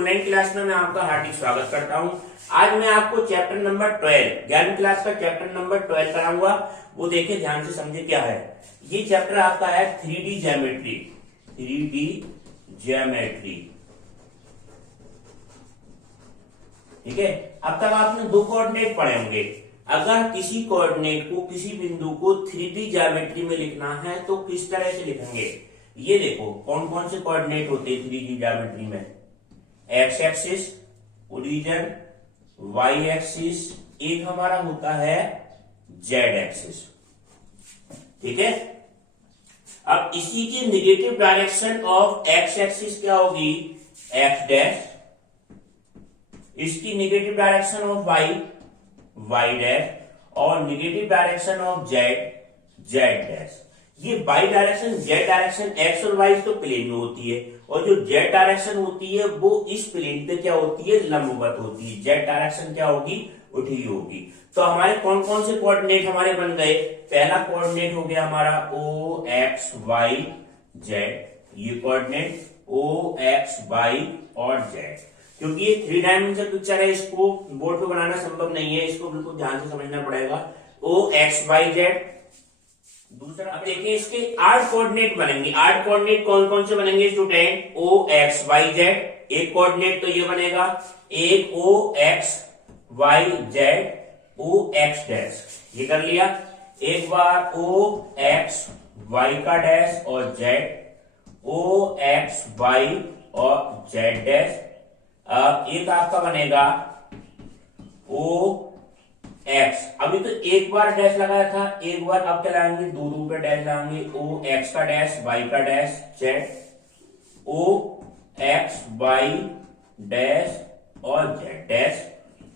Online class में मैं आपका हार्दिक स्वागत करता हूं। आज मैं आपको चैप्टर नंबर 12 11वीं क्लास का चैप्टर नंबर 12 कराऊंगा। वो देखिए ध्यान से समझे क्या है। ये चैप्टर आपका है 3D ज्योमेट्री। 3D ज्योमेट्री, ठीक है। अब तक आपने दो कोऑर्डिनेट पढ़े होंगे। अगर किसी कोऑर्डिनेट को, किसी बिंदु को 3D ज्योमेट्री में लिखना है तो किस तरह से लिखेंगे। ये देखो कौन कौन से कोऑर्डिनेट होते हैं 3D ज्योमेट्री में। X axis, origin, y axis, एक हमारा होता है जेड एक्सिस, ठीक है। अब इसी की negative direction of x axis क्या होगी, एक्स डैश। इसकी negative direction of y, y dash. और negative direction of z, z dash. ये y direction, z direction x और वाई तो प्लेन में होती है, और जो जेड डायरेक्शन होती है वो इस प्लेन पे क्या होती है, लंबवत होती है। जेड डायरेक्शन क्या होगी, उठी होगी। तो हमारे कौन कौन से कोऑर्डिनेट हमारे बन गए। पहला कोऑर्डिनेट हो गया हमारा ओ एक्स वाई जेड। ये कोऑर्डिनेट ओ एक्स वाई और जेड, क्योंकि ये 3 डायमेंशनल पिक्चर है, इसको बोर्ड पे बनाना संभव नहीं है, इसको बिल्कुल ध्यान से समझना पड़ेगा। ओ एक्स वाई जेड। दूसरा अब देखिए इसके 8 कोऑर्डिनेट बनेंगे। 8 कोऑर्डिनेट कौन कौन से बनेंगे student, O x y z. एक कोऑर्डिनेट तो ये बनेगा, एक O x y z O x dash, ये कर लिया। एक बार ओ एक्स वाई का डैश और जेड, ओ एक्स वाई और जेड डैश। अब एक आपका बनेगा ओ एक्स, अभी तो एक बार डैश लगाया था, एक बार अब क्या लगाएंगे, दो पे डैश लगाएंगे। ओ एक्स का डैश, वाई का dash, Z, O x Y dash और जेड डैश,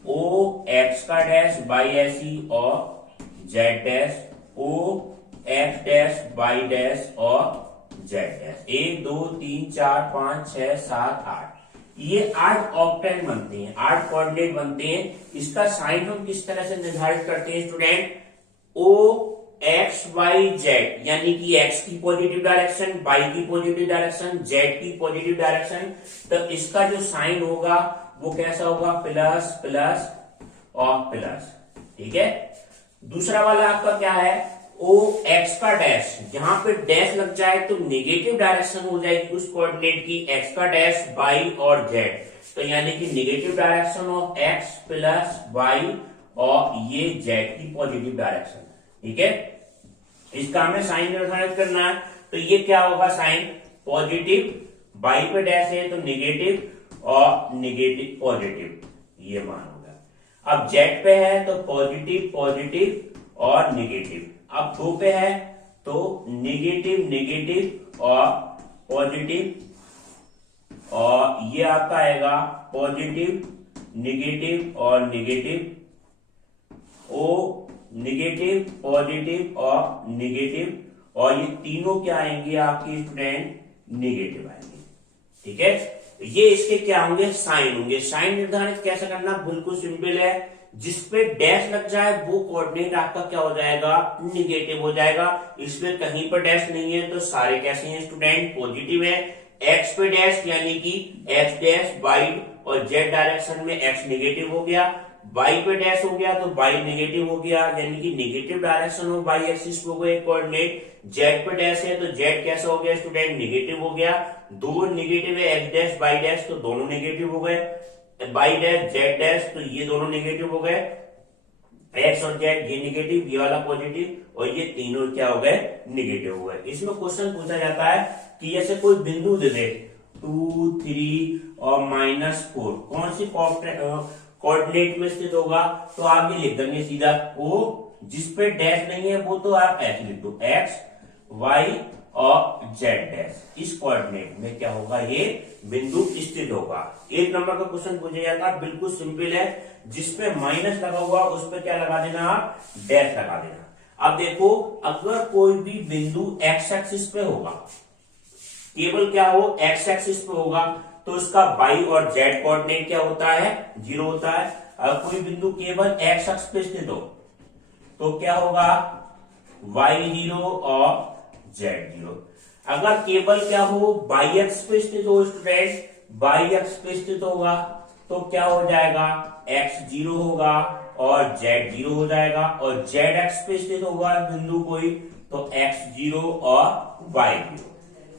ओ एक्स का डैश, वाई ऐसी और जेड डैश, ओ एक्स डैश, वाई डैश और जेड डैश। 1 2 3 4 5 6 7 8, ये 8 ऑक्टेन बनते हैं, 8 कोऑर्डिनेट बनते हैं। इसका साइन हम किस तरह से निर्धारित करते हैं student, O x y Z, यानी कि एक्स की पॉजिटिव डायरेक्शन, वाई की पॉजिटिव डायरेक्शन, जेड की पॉजिटिव डायरेक्शन। तो इसका जो साइन होगा वो कैसा होगा, प्लस प्लस और प्लस, ठीक है। दूसरा वाला आपका क्या है, ओ एक्स का डैश। यहां पे डैश लग जाए तो नेगेटिव डायरेक्शन हो जाएगी उस कोऑर्डिनेट की, एक्स का डैश, वाई और जेड। तो यानी कि negative direction of x plus y और ये जेड की पॉजिटिव डायरेक्शन, ठीक है। इसका हमें साइन निर्धारित करना है। तो ये क्या होगा, साइन पॉजिटिव, वाई पे डैश है तो नेगेटिव और नेगेटिव पॉजिटिव, ये मान होगा। अब जेड पे है तो पॉजिटिव पॉजिटिव और नेगेटिव। अब 2 पे है तो नेगेटिव नेगेटिव और पॉजिटिव, और ये आपका आएगा पॉजिटिव नेगेटिव और नेगेटिव, ओ नेगेटिव पॉजिटिव और नेगेटिव, और ये तीनों क्या आएंगे आपके स्टूडेंट, नेगेटिव आएंगे, ठीक है। ये इसके क्या होंगे, साइन होंगे। साइन निर्धारित कैसे करना, बिल्कुल सिंपल है। जिसपे डैश लग जाए वो कोऑर्डिनेट आपका क्या हो जाएगा, नेगेटिव हो जाएगा। इसमें कहीं पर डैश नहीं है तो सारे कैसे हैं स्टूडेंट, पॉजिटिव है। एक्स पे डैश यानी कि एक्स डैश, वाई और जेड डायरेक्शन में एक्स नेगेटिव हो गया। वाई पे डैश हो गया तो वाई नेगेटिव हो गया, यानी कि negative direction of y axis हो गए कोऑर्डिनेट। जेड पे डैश है तो जेड कैसा हो गया स्टूडेंट, नेगेटिव हो गया। दो नेगेटिव है, एक्स डैश वाई डैश, तो दोनों नेगेटिव हो गए। वाई डैश जेड डैश, तो ये दोनों नेगेटिव हो गए। एक्स और जेड ये नेगेटिव, ये वाला पॉजिटिव, और ये तीनों क्या हो गए, नेगेटिव हो गए। इसमें क्वेश्चन पूछा जाता है कि जैसे कोई बिंदु दे दे 2 3 और -4, कौन सी कोऑर्डिनेट में स्थित होगा, तो आप ये लिख देंगे सीधा ओ, जिसपे डैश नहीं है वो तो आप ऐसे लिख दो, एक्स वाई और जेड डैश। इस कोऑर्डिनेट में क्या होगा, ये बिंदु स्थित होगा। 1 नंबर का क्वेश्चन पूछा जाता है, बिल्कुल सिंपल है। जिसपे माइनस लगा हुआ उस पर क्या लगा देना, आप डैश लगा देना। अब देखो अगर कोई भी बिंदु एक्स एक्सिस पे होगा, केवल क्या हो, एक्स एक्सिस पे होगा, तो उसका वाई और जेड कोऑर्डिनेट क्या होता है, 0 होता है। अगर कोई बिंदु केवल एक्स अक्ष पे स्थित हो तो क्या होगा, वाई 0 और जेड 0। अगर केवल क्या हो, बाई एक्स पे स्थित हो स्टूडेंट, बाई अक्ष पे स्थित होगा तो क्या हो जाएगा, x 0 होगा और z 0 हो जाएगा, और z अक्ष पे स्थित होगा बिंदु कोई तो x 0 और y 0,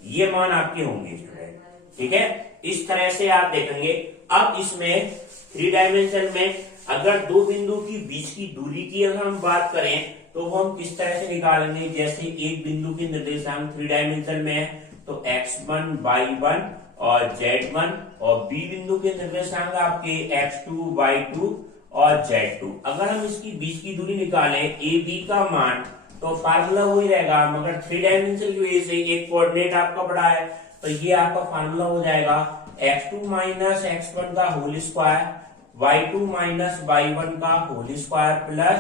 ये मान आपके होंगे स्टूडेंट। ठीक है, इस तरह से आप देखेंगे। अब इसमें 3 डायमेंशन में अगर दो बिंदु की बीच की दूरी की अगर हम बात करें तो वो हम किस तरह से निकालेंगे, जैसे एक बिंदु के निर्देशांक 3 डायमेंशन में है तो x1 y1 और z1, और बी बिंदु के निर्देशांक आपके x2 y2 और z2। अगर हम इसकी बीच की दूरी निकालें ए बी का मान तो फार्मूला वही रहेगा, मगर 3 डायमेंशन की वजह से एक कोऑर्डिनेट आपका बड़ा है तो ये आपका फार्मूला हो जाएगा x2 माइनस x1 का whole square, y2 minus y1 का whole square plus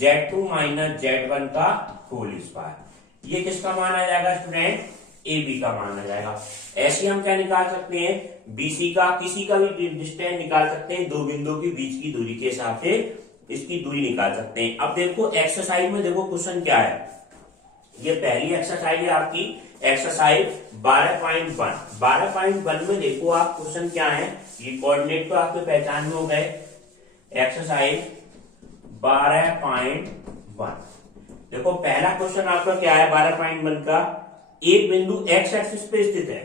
z2 minus z1 का होल स्क्वायर। ये किसका मान आ जाएगा स्टूडेंट, ए बी का मान आ जाएगा। ऐसे हम क्या निकाल सकते हैं, बीसी का किसी का भी डिस्टेंस निकाल सकते हैं, दो बिंदुओं के बीच की दूरी के हिसाब से इसकी दूरी निकाल सकते हैं। अब देखो एक्सरसाइज में देखो क्वेश्चन क्या है, ये पहली एक्सरसाइज है आपकी एक्सरसाइज 12.1। 12.1 में देखो आप क्वेश्चन क्या है, ये कोऑर्डिनेट तो आपके पहचान में हो गए। एक्सरसाइज 12.1 देखो पहला क्वेश्चन आपका क्या है 12.1 का, एक बिंदु x एक्सिस पे स्थित है।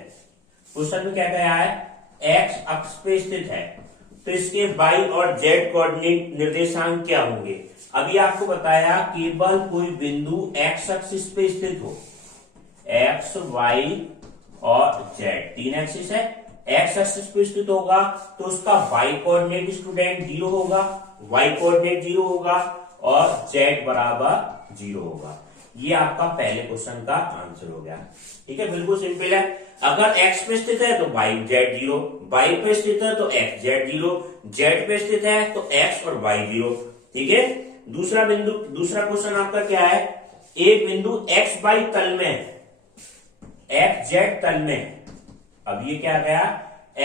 क्वेश्चन में क्या कहा है, x अक्ष पे स्थित है तो इसके y और z कोऑर्डिनेट निर्देशांक क्या होंगे। अभी आपको बताया केवल कोई बिंदु x एक्सिस पे स्थित हो, x y और z तीन एक्सिस है, x एक्सिस पे स्थित होगा तो उसका y कोऑर्डिनेट स्टूडेंट 0 होगा, y कोऑर्डिनेट 0 होगा और z बराबर 0 होगा। ये आपका पहले क्वेश्चन का आंसर हो गया। ठीक है, बिल्कुल सिंपल है। अगर x पे स्थित है तो y z 0, y पे स्थित है तो x z 0, z पे स्थित है तो x और y 0। ठीक है, दूसरा क्वेश्चन आपका क्या है, एक बिंदु x y तल में, x z तल में, अब ये क्या गया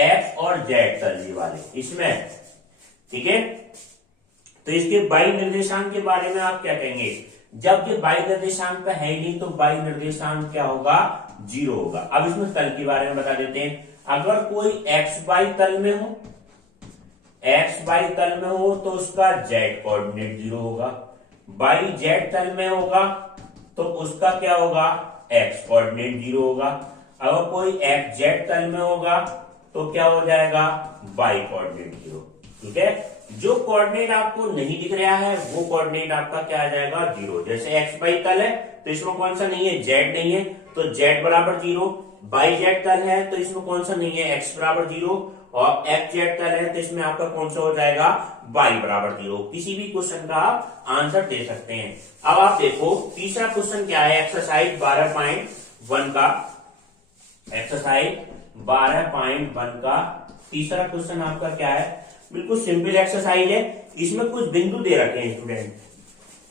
x और z तल ये वाले इसमें। ठीक है, तो इसके y निर्देशांक के बारे में आप क्या कहेंगे, जब ये y निर्देशांक पे है ही नहीं तो y निर्देशांक क्या होगा, 0 होगा। अब इसमें तल के बारे में बता देते हैं। अगर कोई xy तल में हो, xy तल में हो तो उसका z कोऑर्डिनेट 0 होगा, yz तल में होगा तो उसका क्या होगा, x कोऑर्डिनेट 0 होगा। अगर कोई xz तल में होगा तो क्या हो जाएगा, y कोऑर्डिनेट 0। ठीक है, जो कोऑर्डिनेट आपको नहीं दिख रहा है वो कोऑर्डिनेट आपका क्या आ जाएगा, 0। जैसे x y तल है तो इसमें कौन सा नहीं है, z नहीं है तो z बराबर 0, yz तल है तो इसमें कौन सा नहीं है, x बराबर 0, और xz तल है तो इसमें आपका कौन सा हो जाएगा, y बराबर 0। किसी भी क्वेश्चन का आप आंसर दे सकते हैं। अब आप देखो तीसरा क्वेश्चन क्या है, एक्सरसाइज 12.1 का, एक्सरसाइज 12.1 का तीसरा क्वेश्चन आपका क्या है, बिल्कुल सिंपल एक्सरसाइज है। इसमें कुछ बिंदु दे रखे हैं स्टूडेंट,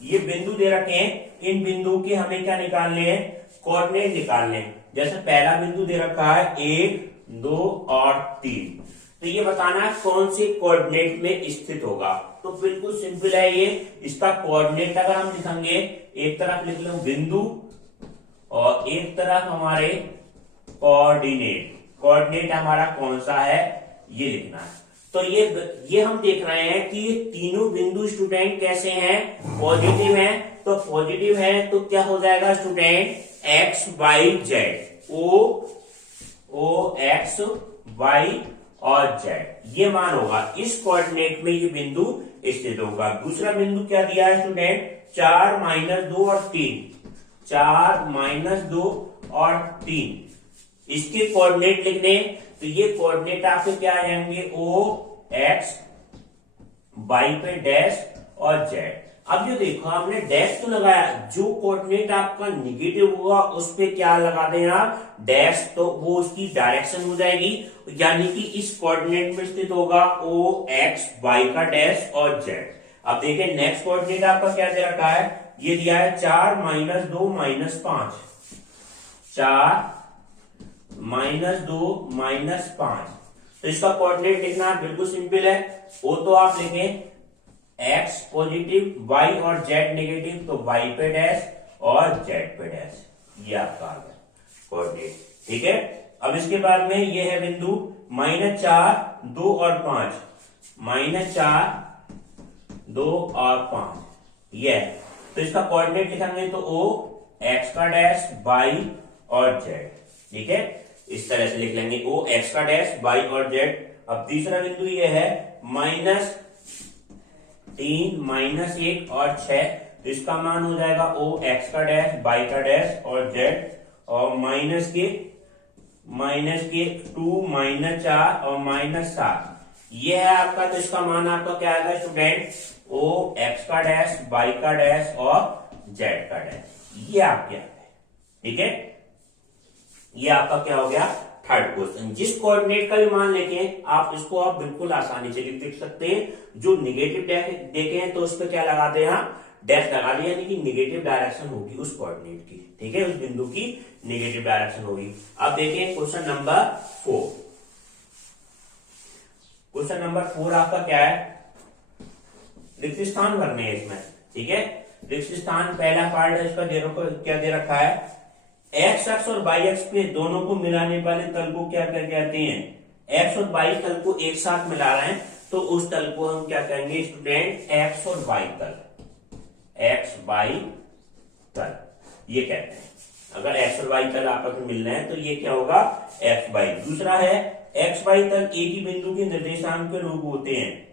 ये बिंदु दे रखे हैं, इन बिंदु के हमें क्या निकालने हैं, कोऑर्डिनेट निकालने हैं। जैसे पहला बिंदु दे रखा है 1 2 और 3, तो ये बताना है कौन से कोऑर्डिनेट में स्थित होगा। तो बिल्कुल सिंपल है ये, इसका कोऑर्डिनेट अगर हम लिखेंगे, एक तरफ लिख लो बिंदु और एक तरफ हमारे कोऑर्डिनेट, कोऑर्डिनेट हमारा कौन सा है ये लिखना है। तो ये हम देख रहे हैं कि ये तीनों बिंदु स्टूडेंट कैसे हैं, पॉजिटिव हैं। तो पॉजिटिव है तो क्या हो जाएगा student, x y z, o x y और z, ये मान होगा। इस कोऑर्डिनेट में ये बिंदु स्थित होगा। दूसरा बिंदु क्या दिया है स्टूडेंट, 4 - 2 और 3, 4 - 2 और 3, इसके कोऑर्डिनेट लिखने, तो ये कोऑर्डिनेट आपके क्या आ जाएंगे, o x y पे डैश और z। अब जो देखो हमने डैश तो लगाया, जो कोऑर्डिनेट आपका निगेटिव होगा उस पे क्या लगा देना, डैश, तो वो उसकी डायरेक्शन हो जाएगी, यानी कि इस कोऑर्डिनेट में स्थित होगा o x y का डैश और z। अब देखें नेक्स्ट कोऑर्डिनेट आपका क्या दे रखा है, ये दिया है 4 - 2 - 5, 4 - 2 - 5। तो इसका कोऑर्डिनेट लिखना बिल्कुल सिंपल है, वो तो आप लिखें x पॉजिटिव, y और z नेगेटिव, तो y पे डैश और z पे डैश, ये आपका आ गया कोऑर्डिनेट। ठीक है, अब इसके बाद में ये है बिंदु -4, 2 और 5, -4, 2 और 5, ये है। तो इसका कोऑर्डिनेट लिखेंगे तो O, x का डैश, y और z, ठीक है, इस तरह से लिख लेंगे O, x का डैश, y और z। अब तीसरा बिंदु ये है -3, -1 और 6, तो इसका मान हो जाएगा O, x का डैश, y का डैश और z, और माइनस के 2, -4 और -7, ये है आपका। तो इसका मान आपका क्या आएगा स्टूडेंट? O, x का डैश, y का डैश और z का डैश, ये आपके आता है, ठीक है। ये आपका क्या हो गया? Third question. जिस कोऑर्डिनेट का भी मान लेके आप इसको आप बिल्कुल आसानी से लिख सकते हैं। जो निगेटिव देखे हैं तो उस पर क्या लगाते हैं आप? डैश लगा दिया, यानी कि निगेटिव डायरेक्शन होगी उस कोऑर्डिनेट की, ठीक है, उस बिंदु की निगेटिव डायरेक्शन होगी। अब देखें क्वेश्चन नंबर 4। क्वेश्चन नंबर 4 आपका क्या है? रिक्त स्थान भरने हैं इसमें, ठीक है। रिक्त स्थान पहला पार्ट है इसका, क्या दे रखा है? एक्स अक्ष और वाई अक्ष पे दोनों को मिलाने वाले तल को क्या कहते हैं? एक्स और वाई तल को एक साथ मिला रहे हैं तो उस तल को हम क्या कहेंगे स्टूडेंट? एक्स और वाई तल, एक्स वाई तल, ये कहते हैं। अगर एक्स और वाई तल आपस में मिल रहे हैं तो ये क्या होगा? X y. दूसरा है एक्स वाई तल एक ही बिंदु के निर्देशांक के रूप होते हैं।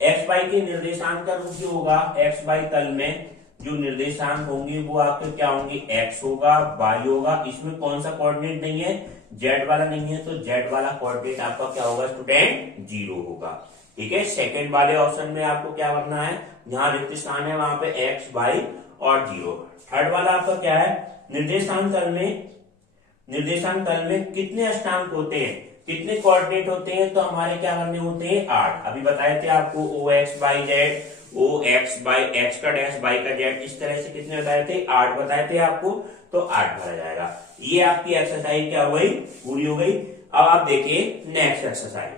एक्स वाई के निर्देशांक का रूप जो होगा एक्स वाई तल में जो निर्देशांक होंगे वो आपके क्या होंगे? एक्स होगा, वाई होगा। इसमें कौन सा कोऑर्डिनेट नहीं है? जेड वाला नहीं है, तो जेड वाला कोऑर्डिनेट आपका क्या होगा स्टूडेंट? 0 होगा, ठीक है। सेकंड वाले ऑप्शन में आपको क्या करना है? जहां रिक्त स्थान है वहां पे एक्स, वाई और 0। थर्ड वाला आपका क्या है? निर्देशांक तल में कितने अष्टांक होते हैं, कितने कोऑर्डिनेट होते हैं? तो हमारे क्या करने होते हैं? 8। अभी बताए थे आपको O x by z, O x by x का डैश, y का z, इस तरह से कितने बताए थे? 8 बताए थे आपको, तो 8 भरा जाएगा। ये आपकी एक्सरसाइज क्या हो गई? पूरी हो गई। अब आप देखिए नेक्स्ट एक्सरसाइज।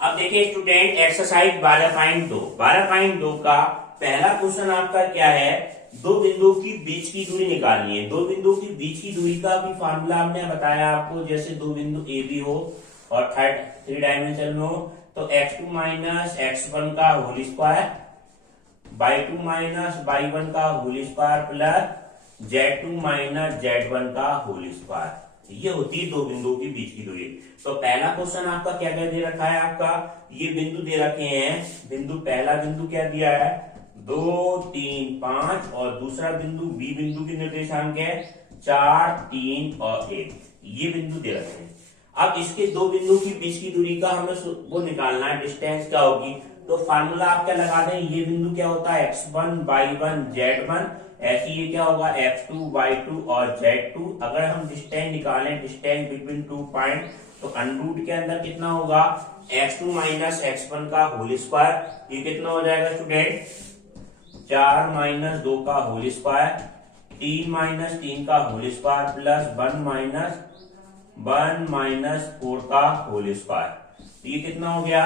अब देखिए स्टूडेंट एक्सरसाइज 12.2। 12.2 का पहला क्वेश्चन आपका क्या है? दो बिंदु की बीच की दूरी निकालनी है। दो बिंदु की बीच की दूरी का भी फार्मूला हमने बताया आपको। जैसे दो बिंदु ए बी हो और थ्री डायमेंशन में हो तो x2 माइनस x1 का whole square, y2 minus y1 का whole square plus z2 minus z1 का होल स्क्वायर, ये होती है दो बिंदुओं के बीच की दूरी। तो पहला क्वेश्चन आपका क्या क्या दे रखा है? आपका ये बिंदु दे रखे हैं। पहला बिंदु क्या दिया है? 2, 3, 5 और दूसरा बिंदु बी बिंदु की निर्देशांक है 4, 3 और 1, ये बिंदु दे रखे हैं। अब इसके दो बिंदु की बीच की दूरी का हमें वो निकालना है, डिस्टेंस क्या होगी। तो फार्मूला आप क्या लगा दें? ये बिंदु क्या होता है? x1, y1, z1, ऐसे ये क्या होगा? x2, y2 और z2। अगर हम डिस्टेंस निकालें, डिस्टेंस बिटवीन 2 पॉइंट, तो अनरूट के अंदर कितना होगा? x2 माइनस x1 का होल स्क्वायर, ये कितना हो जाएगा स्टूडेंट? 4 माइनस 2 का होल स्क्वायर, 3 माइनस 3 का होल स्क्वायर प्लस 1 माइनस 4 का होल स्क्वायर, तो ये कितना हो गया?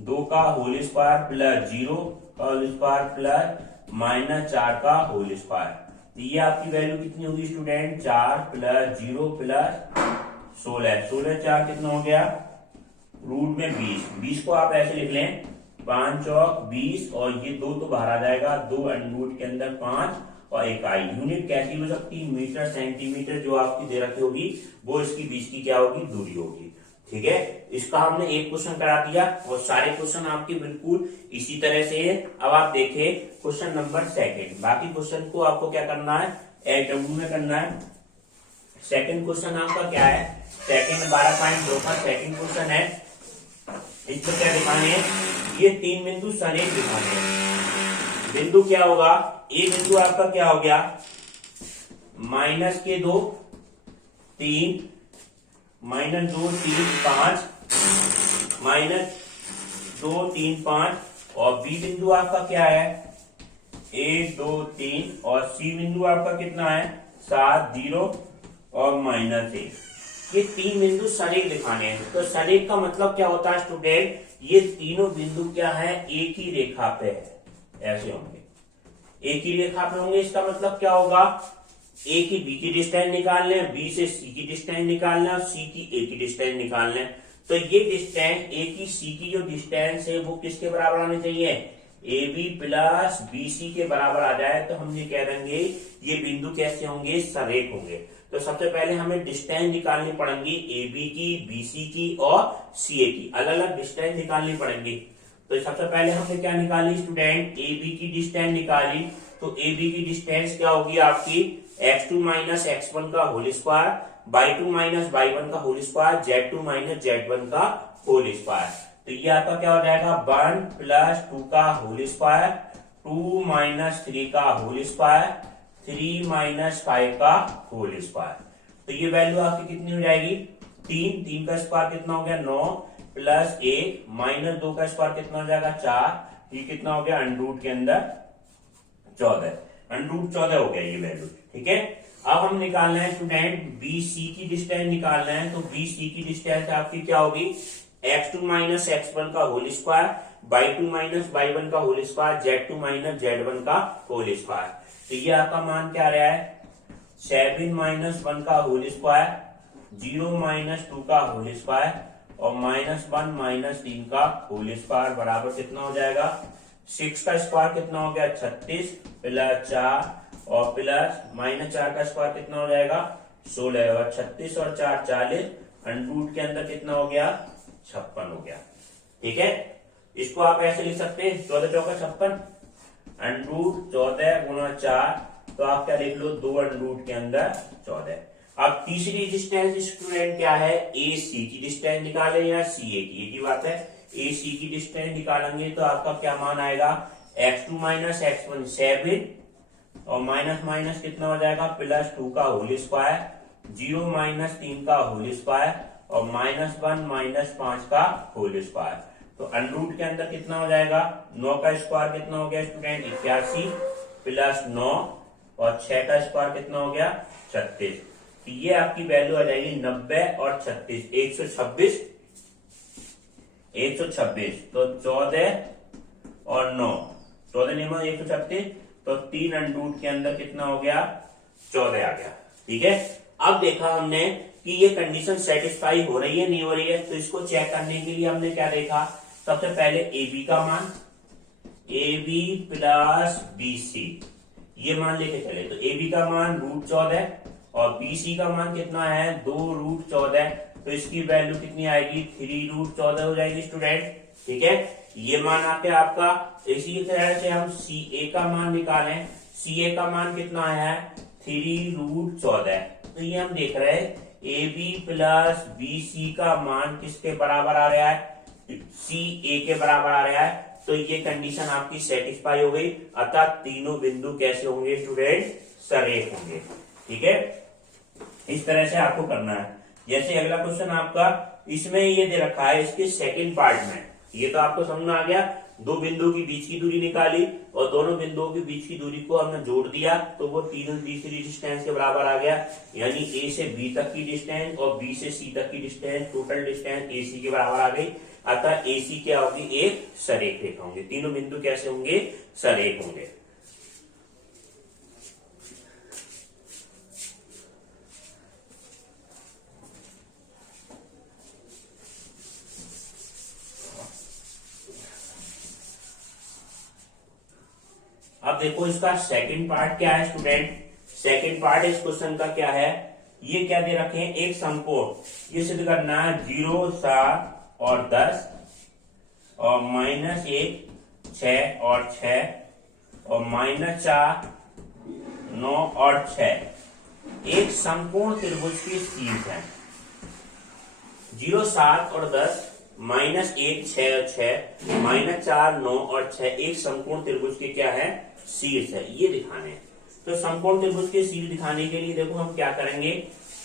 2 का होल स्क्वायर प्लस 0 का होल स्क्वायर प्लस माइनस 4 का होल स्क्वायर, तो ये आपकी वैल्यू कितनी होगी स्टूडेंट? 4 प्लस 0 प्लस 16, 16 4 कितना हो गया? रूट में 20, 20 को आप ऐसे लिख लें 5 चौक 20 और ये 2 तो बाहर आ जाएगा, 2 रूट के अंदर 5 और इकाई। यूनिट कैसी हो सकती? मीटर, सेंटीमीटर, जो आपकी दे रखी होगी वो इसकी बीच की क्या होगी? दूरी होगी, ठीक है। इसका हमने एक क्वेश्चन करा दिया और सारे क्वेश्चन आपके बिल्कुल इसी तरह से है। अब आप देखें क्वेश्चन नंबर सेकंड। बाकी क्वेश्चन को आपको क्या करना है? एडब्ल्यू में करना है। सेकंड क्वेश्चन आपका क्या है? सेकंड 12.2 का सेकंड क्वेश्चन है। इसमें क्या दिखाने हैं? ये तीन बिंदु सरेख दिखाने हैं। बिंदु क्या होगा? एक बिंदु आपका क्या हो गया? -2, 3, -2, 3, 5, -2, 3, 5 और बी बिंदु आपका क्या है? 1, 2, 3 और सी बिंदु आपका कितना है? 7, 0 और -1। ये तीन बिंदु सरेख दिखाने हैं। तो सरेख का मतलब क्या होता है स्टूडेंट, ये तीनों बिंदु क्या है, एक ही रेखा पे है, ऐसे होंगे, एक ही रेखा पे होंगे। इसका मतलब क्या होगा, ए की बी की डिस्टेंस निकालना है, बी से सी की डिस्टेंस निकालना है और सी की ए की डिस्टेंस निकालना है। तो ये डिस्टेंस ए की सी की जो डिस्टेंस है वो किसके बराबर आनी चाहिए, A B plus B C के बराबर आ जाए तो हम ये कह देंगे ये बिंदु कैसे होंगे, सरेख होंगे। तो सबसे पहले हमें डिस्टेंस निकालनी पड़ेंगी, ए बी की, बी सी की और सी ए की, अलग अलग डिस्टेंस निकालनी पड़ेंगी। तो सबसे पहले हमने क्या निकाली स्टूडेंट, ए बी की डिस्टेंस निकाली। तो ए बी की डिस्टेंस क्या होगी आपकी, x2 माइनस x1 का whole square, y2 minus y1 का whole square, z2 minus z1 का होल स्क्वायर। तो ये आपका क्या हो जाएगा, 1 प्लस 2 का होल स्क्वायर, 2 माइनस 3 का होल स्क्वायर, 3 माइनस 5 का होल स्क्वायर। तो ये वैल्यू आपकी कितनी हो जाएगी, 3 का स्क्वायर कितना हो गया 9 प्लस 1 माइनस 2 का स्क्वायर कितना हो जाएगा 4, ये कितना हो गया अंडरूट के अंदर 14, अंडरूट 14 हो गया ये वैल्यू। ठीक है, अब हम निकालना है स्टूडेंट बी सी की डिस्टेंस निकालना है। तो बी सी की डिस्टेंस आपकी क्या होगी, x2 माइनस x1 का whole square, y2 minus y1 का whole square, z2 minus z1 का होल स्क्वायर। तो ये आपका मान क्या आ रहा है, 7 माइनस 1 का होल स्क्वायर, 0 माइनस 2 का होल स्क्वायर और -1 माइनस 3 का होल स्क्वायर बराबर कितना हो जाएगा, 6 का स्क्वायर कितना हो गया 36 प्लस 4 और प्लस -4 का स्क्वायर कितना हो जाएगा 16 और 36 और 4 40, अंडरूट के अंदर कितना हो गया 56 हो गया। ठीक है, इसको आप ऐसे लिख सकते हैं 14 चौका 56, अंडरूट 14 गुना 4, तो आप क्या लिख लो 2 अंडरूट के अंदर 14। अब तीसरी डिस्टेंस स्टूडेंट क्या है, ए सी की डिस्टेंस निकालें या सी ए की, एक ही बात है। ए सी की डिस्टेंस निकालेंगे तो आपका क्या मान आएगा, x2 माइनस x1 7 और माइनस माइनस कितना हो जाएगा +2 का होल स्क्वायर, 0 माइनस 3 का होल स्क्वायर और -1 माइनस 5 का होल स्क्वायर। तो अंडरूट के अंदर कितना हो जाएगा, 9 का स्क्वायर कितना हो गया स्टूडेंट 81 प्लस 9 और 6 का स्क्वायर कितना हो गया 36। तो ये आपकी वैल्यू आ जाएगी 90 और 36 126, 126। तो 14 और 9, 14 नियम 136, तो 3 अंडरूट के अंदर कितना हो गया 14 आ गया। ठीक है, अब देखा हमने कि ये कंडीशन सेटिस्फाई हो रही है नहीं हो रही है। तो इसको चेक करने के लिए हमने क्या देखा, सबसे पहले ए बी का मान, A B plus B C, ये मान लेके चले। तो ए बी का मान √14 और बी सी का मान कितना है 2√14, तो इसकी वैल्यू कितनी आएगी 3√14 हो जाएगी स्टूडेंट। ठीक है, ये मान आके आपका, इसी तरह से हम सी ए का मान निकालें, सी ए का मान कितना है 3√14। तो ये हम देख रहे हैं A B plus B C का मान किसके बराबर आ रहा है, सी ए के बराबर आ रहा है। तो ये कंडीशन आपकी सेटिस्फाई हो गई, अतः तीनों बिंदु कैसे होंगे स्टूडेंट, सरेख होंगे। ठीक है, इस तरह से आपको करना है। जैसे अगला क्वेश्चन आपका, इसमें ये दे रखा है इसके सेकंड पार्ट में, ये तो आपको समझ में आ गया, दो बिंदु की बीच की दूरी निकाली और दोनों बिंदुओं के बीच की दूरी को हमने जोड़ दिया तो वो तीनों तीसरी डिस्टेंस के बराबर आ गया। यानी ए से बी तक की डिस्टेंस और बी से सी तक की डिस्टेंस, टोटल डिस्टेंस ए सी के बराबर आ गई। अतः ए सी क्या होगी, एक सरेख रेखा होंगे। तीनों बिंदु कैसे होंगे, सरेख होंगे। अब देखो इसका सेकंड पार्ट क्या है स्टूडेंट, सेकंड पार्ट इस क्वेश्चन का क्या है, ये क्या दे रखे हैं एक समकोण, ये सिद्ध करना है 0, 7 और 10 और -1, 6 और 6 और -4, 9 और 6 एक समकोण त्रिभुज की शीर्ष है। 0, 7 और 10, -1, 6 और 6, -4, 9 और 6 एक समकोण त्रिभुज के क्या है, शीर्ष है, ये दिखाने हैं। तो समकोण त्रिभुज के शीर्ष दिखाने के लिए देखो हम क्या करेंगे,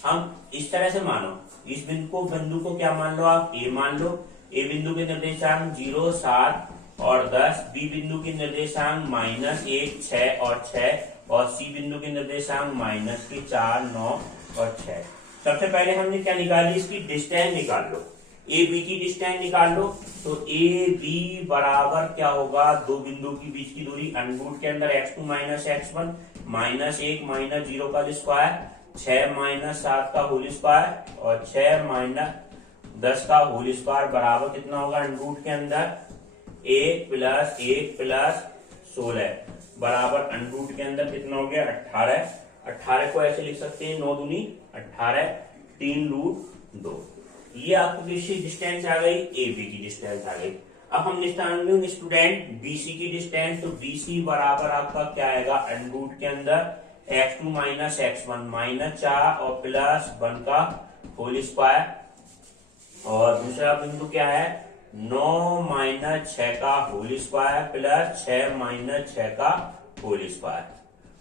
हम इस तरह से मानो, इस बिंदु को क्या मान लो आप, ए मान लो। ए बिंदु के निर्देशांक 0, 7 और 10, बी बिंदु के निर्देशांक -1, 6 और 6 और सी बिंदु के निर्देशांक -4, 9 और 6। सबसे पहले हमने क्या निकाली, इसकी डिस्टेंस निकाल लो, ए बी की डिस्टेंस निकाल लो। तो ए बी बराबर क्या होगा, दो बिंदु के बीच की दूरी, अंडरूट के अंदर x2 minus x1 minus 1 minus 0 का स्क्वायर, 6 माइनस 7 का होल स्क्वायर और 6 माइनस 10 का होल स्क्वायर बराबर कितना होगा, अंडरूट के अंदर 1 प्लस 16 बराबर अंडरूट के अंदर कितना हो गया 18। 18 को ऐसे लिख सकते हैं 9 दूनी 18, 3 रूट 2। ये आपको किसकी डिस्टेंस आ गई, ए बी की डिस्टेंस आ गई। अब हम निकालेंगे स्टूडेंट बीसी की डिस्टेंस। तो बीसी बराबर आपका क्या आएगा, अंडरूट के अंदर x2 माइनस x1 माइनस 4 और प्लस 1 का होल स्क्वायर और दूसरा बिंदु क्या है 9 माइनस 6 का होल स्क्वायर प्लस 6 माइनस 6 का होल स्क्वायर।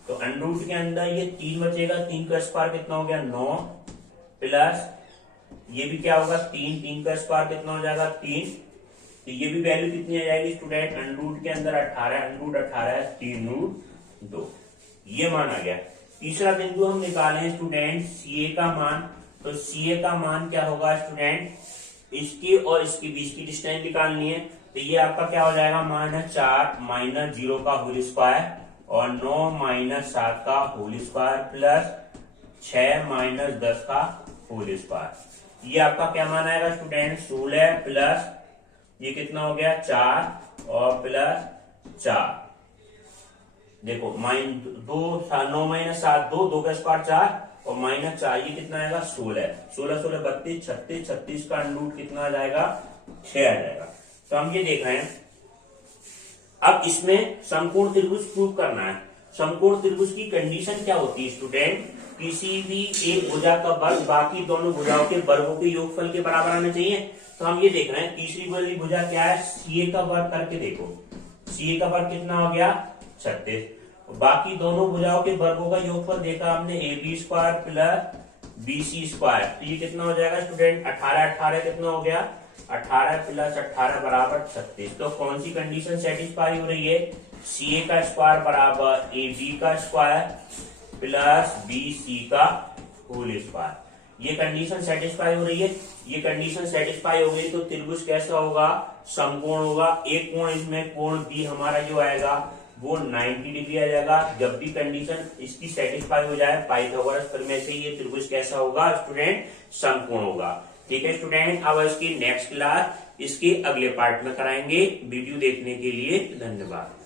तो अंडरूट के अंदर ये 3 बचेगा, 3 का स्क्वायर कितना हो गया 9 प्लस ये भी क्या होगा 3, 3 का स्क्वायर कितना हो जाएगा 3। तो ये भी वैल्यू कितनी आ जाएगी स्टूडेंट, अंडरूट के अंदर 18, अंडरूट 18 3 रूट 2, ये मान आ गया। तीसरा बिंदु हम निकाले हैं स्टूडेंट सी ए का मान। तो सी ए का मान क्या होगा स्टूडेंट, इसकी और इसके बीच की डिस्टेंस निकालनी है। तो ये आपका क्या हो जाएगा, माइनस 4 माइनस 0 का होल स्क्वायर और 9 माइनस 7 का होल स्क्वायर प्लस 6 माइनस 10 का होल स्क्वायर। ये आपका क्या मान आएगा स्टूडेंट, 16 प्लस ये कितना हो गया 4 और प्लस 4, देखो दो 9 माइनस 7 2 का स्क्वायर 4 और माइनस 4, ये कितना आएगा 16, 16 16 32 36, 36 का अंडरूट कितना आ जाएगा 6 आ जाएगा। तो हम ये देख रहे हैं, अब इसमें समकोण त्रिभुज प्रूव करना है। समकोण त्रिभुज की कंडीशन क्या होती है स्टूडेंट, किसी भी एक भुजा का वर्ग बाकी दोनों भुजाओं के वर्गों के योगफल के बराबर आना चाहिए। तो हम ये देख रहे हैं तीसरी वाली भुजा क्या है, सीए का वर्ग करके देखो, सीए का वर्ग कितना हो गया 36, बाकी दोनों भुजाओं के वर्गों का योगफल देखा हमने A B square plus B C square. तो ये कितना हो जाएगा स्टूडेंट 18, 18 कितना हो गया 18 प्लस 18 बराबर 36। तो कौन सी कंडीशन सेटिस्फाई हो रही है, सी ए का स्क्वायर बराबर ए बी का स्क्वायर प्लस बी सी का होल स्क्वायर। ये कंडीशन सेटिस्फाई हो रही है। ये कंडीशन सेटिस्फाई हो गई तो त्रिभुज कैसा होगा, समकोण होगा। एक कोण इसमें कोण बी हमारा जो आएगा वो 90 डिग्री आ जाएगा। जब भी कंडीशन इसकी सेटिस्फाई हो जाए पाइथागोरस प्रमेय से ये त्रिभुज कैसा होगा स्टूडेंट, समकोण होगा। ठीक है स्टूडेंट, अब इसकी नेक्स्ट क्लास इसके अगले पार्ट में कराएंगे। वीडियो देखने के लिए धन्यवाद।